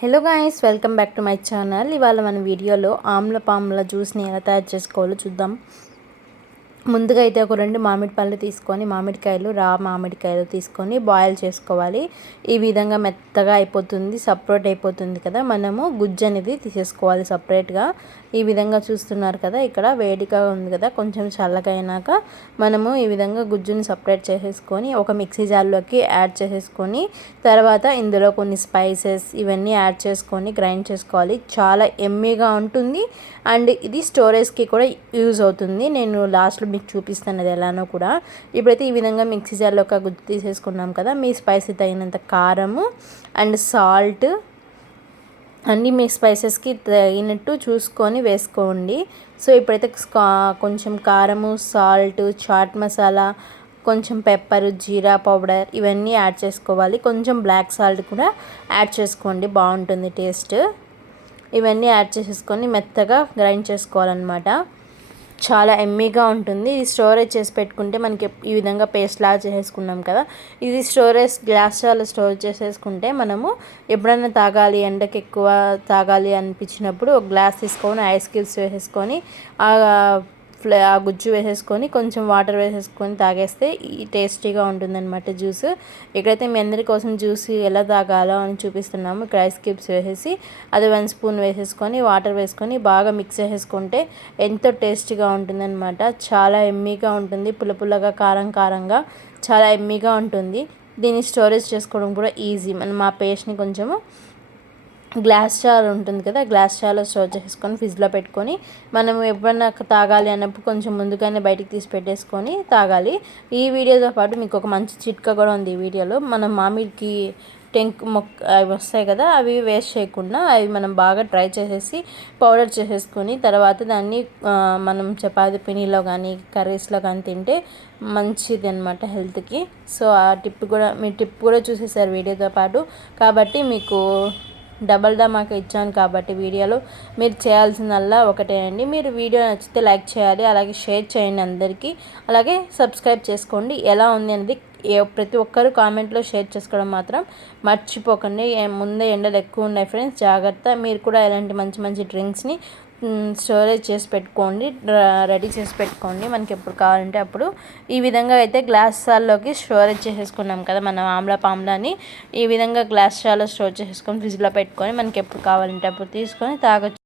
Hello guys, welcome back to my channel. ఇవాళ మన వీడియోలో ఆమ్ల పాముల జ్యూస్ని ఎలా తయారు చేసుకోవాలో చూద్దాం. ముందుగా అయితే ఒక 2 మామిడి పళ్ళు తీసుకొని, మామిడికాయలు తీసుకొని బాయిల్ చేసుకోవాలి. ఈ విధంగా మెత్తగా అయిపోతుంది, సపరేట్ అయిపోతుంది కదా. మనము గుజ్జు అనేది తీసేసుకోవాలి సపరేట్గా. ఈ విధంగా చూస్తున్నారు కదా, ఇక్కడ వేడిగా ఉంది కదా, కొంచెం చల్లగా అయినాక మనము ఈ విధంగా గుజ్జుని సపరేట్ చేసేసుకొని ఒక మిక్సీ జార్లోకి యాడ్ చేసేసుకొని, తర్వాత ఇందులో కొన్ని స్పైసెస్ ఇవన్నీ యాడ్ చేసుకొని గ్రైండ్ చేసుకోవాలి. చాలా ఎమ్మీగా ఉంటుంది అండ్ ఇది స్టోరేజ్కి కూడా యూజ్ అవుతుంది. నేను లాస్ట్లో మీకు చూపిస్తాను అది ఎలానో కూడా. ఇప్పుడైతే ఈ విధంగా మిక్సీ జార్లో ఒక గుజ్జు తీసేసుకున్నాం కదా. మీ స్పైసీ తగినంత కారము అండ్ సాల్ట్ అన్నీ మీ స్పైసెస్కి తగినట్టు చూసుకొని వేసుకోండి. సో ఇప్పుడైతే కొంచెం కారము, సాల్ట్, చాట్ మసాలా, కొంచెం పెప్పర్, జీరా పౌడర్ ఇవన్నీ యాడ్ చేసుకోవాలి. కొంచెం బ్లాక్ సాల్ట్ కూడా యాడ్ చేసుకోండి, బాగుంటుంది టేస్ట్. ఇవన్నీ యాడ్ చేసేసుకొని మెత్తగా గ్రైండ్ చేసుకోవాలన్నమాట. చాలా ఎమ్మీగా ఉంటుంది. ఇది స్టోరేజ్ చేసి పెట్టుకుంటే మనకి ఈ విధంగా పేస్ట్ లాగా చేసేసుకున్నాం కదా. ఇది గ్లాస్ జార్లో స్టోర్ చేసేసుకుంటే మనము ఎప్పుడైనా తాగాలి, ఎండకి ఎక్కువ తాగాలి అనిపించినప్పుడు ఒక గ్లాస్ తీసుకొని ఐస్ క్యూబ్స్ వేసేసుకొని ఆ గుజ్జు వేసేసుకొని కొంచెం వాటర్ వేసేసుకొని తాగేస్తే ఈ టేస్టీగా ఉంటుందన్నమాట జ్యూస్. ఇక్కడైతే మీ అందరి కోసం జ్యూస్ ఎలా తాగాలో అని చూపిస్తున్నాము. ఇక్కడ ఐస్ క్యూబ్స్ వేసేసి అది 1 స్పూన్ వేసేసుకొని వాటర్ వేసుకొని బాగా మిక్స్ చేసేసుకుంటే ఎంతో టేస్టీగా ఉంటుందన్నమాట. చాలా ఎమ్మీగా ఉంటుంది, పుల్లగా కారంగా చాలా ఎమ్మీగా ఉంటుంది. దీన్ని స్టోరేజ్ చేసుకోవడం కూడా ఈజీ. మనం ఆ పేస్ట్ని కొంచెము గ్లాస్ జార్ ఉంటుంది కదా, గ్లాస్ జార్లో స్టోర్ చేసుకొని ఫ్రిడ్జ్లో పెట్టుకొని మనం ఎప్పుడన్నా తాగాలి అన్నప్పుడు కొంచెం ముందుగానే బయటికి తీసి పెట్టేసుకొని తాగాలి. ఈ వీడియోతో పాటు మీకు ఒక మంచి చిట్కా కూడా ఉంది ఈ వీడియోలో. మనం మామిడికి అవి వస్తాయి కదా, అవి వేస్ట్ చేయకుండా అవి మనం బాగా డ్రై చేసేసి పౌడర్ చేసేసుకొని తర్వాత దాన్ని మనం చపాతీ పిండిలో కానీ కర్రీస్లో కానీ తింటే మంచిది అనమాట హెల్త్కి. సో ఆ టిప్ కూడా చూసేసారు వీడియోతో పాటు, కాబట్టి మీకు డబల్ ధమాకా ఇచ్చాను కాబట్టి వీడియోలో మీరు చేయాల్సిందల్లా ఒకటేనండి. మీరు వీడియో నచ్చితే లైక్ చేయాలి, అలాగే షేర్ చేయండి అందరికీ, అలాగే సబ్స్క్రైబ్ చేసుకోండి. ఎలా ఉంది అనేది ప్రతి ఒక్కరు కామెంట్లో షేర్ చేసుకోవడం మాత్రం మర్చిపోకండి. ముందే ఎండలు ఎక్కువ ఉన్నాయి ఫ్రెండ్స్, జాగ్రత్త. మీరు కూడా ఇలాంటి మంచి డ్రింక్స్ని స్టోరేజ్ చేసి పెట్టుకోండి, రెడీ చేసి పెట్టుకోండి. మనకి ఎప్పుడు కావాలంటే అప్పుడు. ఈ విధంగా అయితే గ్లాస్ జార్లోకి స్టోరేజ్ చేసేసుకున్నాం కదా మనం పాములని. ఈ విధంగా గ్లాస్ జార్లో స్టోర్ చేసేసుకొని ఫ్రిడ్జ్లో పెట్టుకొని మనకి ఎప్పుడు కావాలంటే అప్పుడు తీసుకొని తాగొచ్చు.